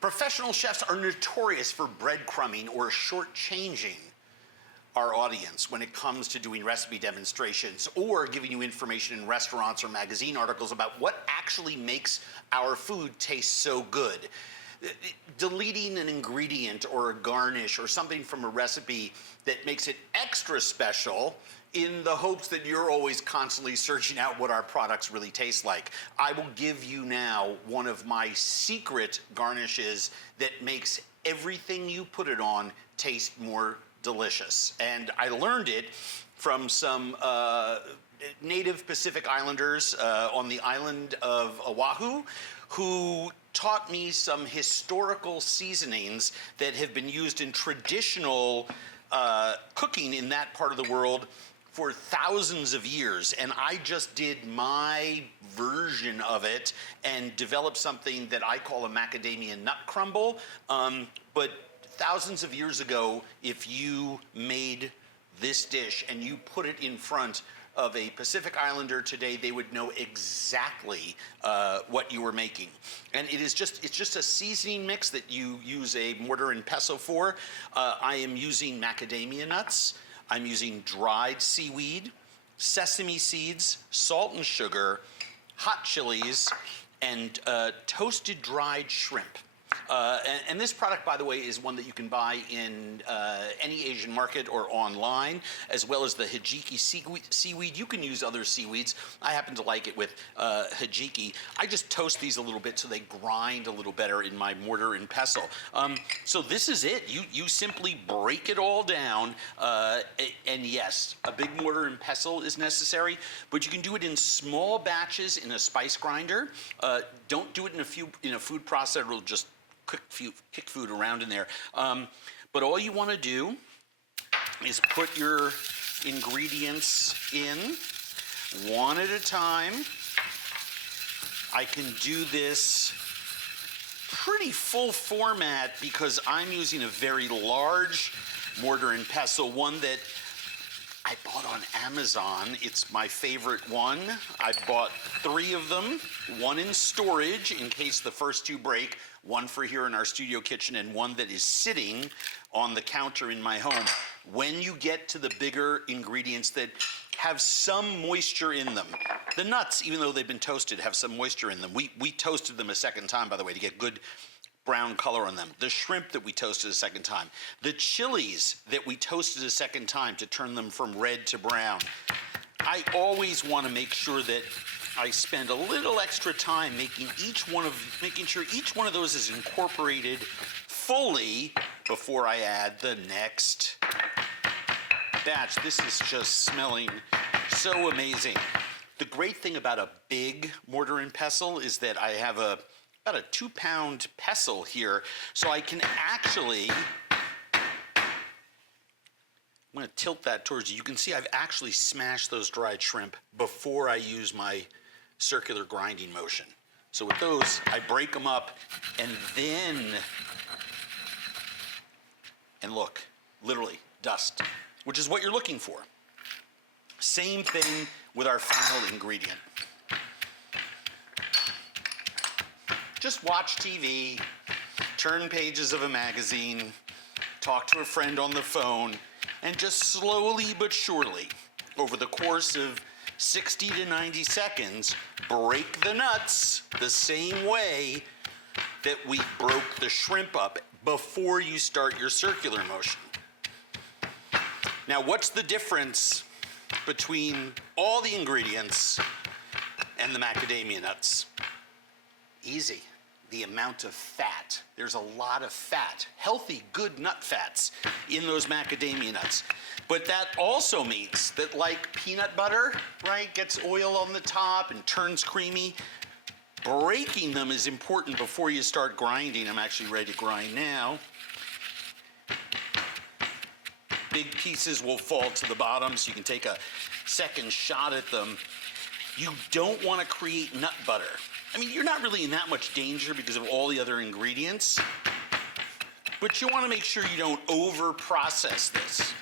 Professional chefs are notorious for breadcrumbing or shortchanging our audience when it comes to doing recipe demonstrations or giving you information in restaurants or magazine articles about what actually makes our food taste so good. Deleting an ingredient or a garnish or something from a recipe that makes it extra special in the hopes that you're always constantly searching out what our products really taste like. I will give you now one of my secret garnishes that makes everything you put it on taste more delicious. And I learned it from some native Pacific Islanders on the island of Oahu who taught me some historical seasonings that have been used in traditional cooking in that part of the world for thousands of years. And I just did my version of it and developed something that I call a Macadamia Nut Crumble. But thousands of years ago, if you made this dish and you put it in front of a Pacific Islander today, they would know exactly what you were making. And it's just a seasoning mix that you use a mortar and pestle for. I am using macadamia nuts. I'm using dried seaweed, sesame seeds, salt and sugar, hot chilies, and toasted dried shrimp. And this product, by the way, is one that you can buy in any Asian market or online, as well as the hijiki seaweed. You can use other seaweeds. I happen to like it with hijiki. I just toast these a little bit so they grind a little better in my mortar and pestle. So this is it. You simply break it all down. And yes, a big mortar and pestle is necessary, but you can do it in small batches in a spice grinder. Don't do it in a food processor. It'll just kick food around in there. But all you want to do is put your ingredients in one at a time. I can do this pretty full format because I'm using a very large mortar and pestle, one that I bought on Amazon. It's my favorite one. I bought 3 of them, one in storage in case the first 2 break, one for here in our studio kitchen, and one that is sitting on the counter in my home. When you get to the bigger ingredients that have some moisture in them, the nuts, even though they've been toasted, have some moisture in them. We toasted them a second time, by the way, to get good brown color on them. The shrimp that we toasted a second time. The chilies that we toasted a second time to turn them from red to brown. I always want to make sure that I spend a little extra time making sure each one of those is incorporated fully before I add the next batch. This is just smelling so amazing. The great thing about a big mortar and pestle is that I have about a 2-pound pestle here, so I can actually, I'm going to tilt that towards you. You can see I've actually smashed those dried shrimp before I use my circular grinding motion. So with those, I break them up and look, literally dust, which is what you're looking for. Same thing with our final ingredient. Just watch TV, turn pages of a magazine, talk to a friend on the phone, and just slowly but surely, over the course of 60 to 90 seconds, break the nuts the same way that we broke the shrimp up before you start your circular motion. Now, what's the difference between all the ingredients and the macadamia nuts? Easy. The amount of fat. There's a lot of fat, healthy, good nut fats in those macadamia nuts. But that also means that, like peanut butter, right, gets oil on the top and turns creamy, breaking them is important before you start grinding. I'm actually ready to grind now. Big pieces will fall to the bottom, so you can take a second shot at them. You don't want to create nut butter. I mean, you're not really in that much danger because of all the other ingredients, but you want to make sure you don't over-process this.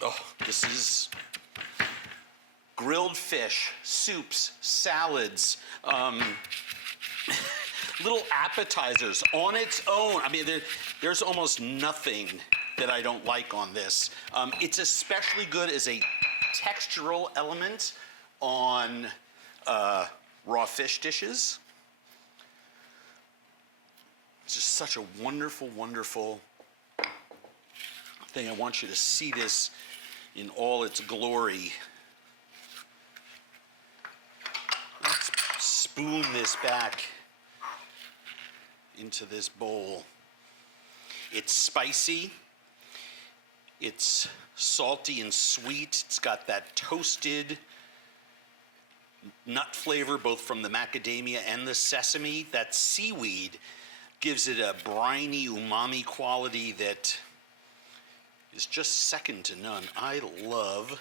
Oh, this is grilled fish, soups, salads, little appetizers on its own. I mean, there's almost nothing that I don't like on this. It's especially good as a textural element on raw fish dishes. It's just such a wonderful, wonderful thing. I want you to see this in all its glory. Let's spoon this back into this bowl. It's spicy. It's salty and sweet. It's got that toasted nut flavor, both from the macadamia and the sesame. That seaweed gives it a briny umami quality that is just second to none. I love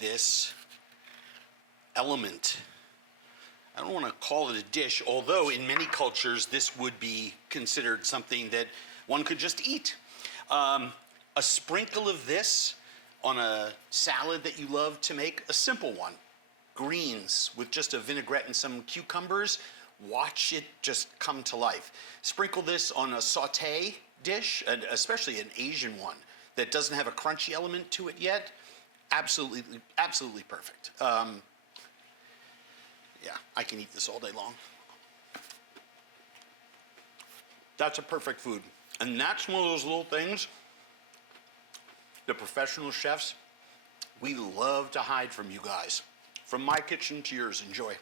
this element. I don't want to call it a dish, although in many cultures this would be considered something that one could just eat. A sprinkle of this on a salad that you love to make, a simple one. Greens with just a vinaigrette and some cucumbers. Watch it just come to life. Sprinkle this on a saute dish, and especially an Asian one that doesn't have a crunchy element to it yet. Absolutely, absolutely perfect. Yeah, I can eat this all day long. That's a perfect food. And that's one of those little things the professional chefs, we love to hide from you guys. From my kitchen to yours, enjoy.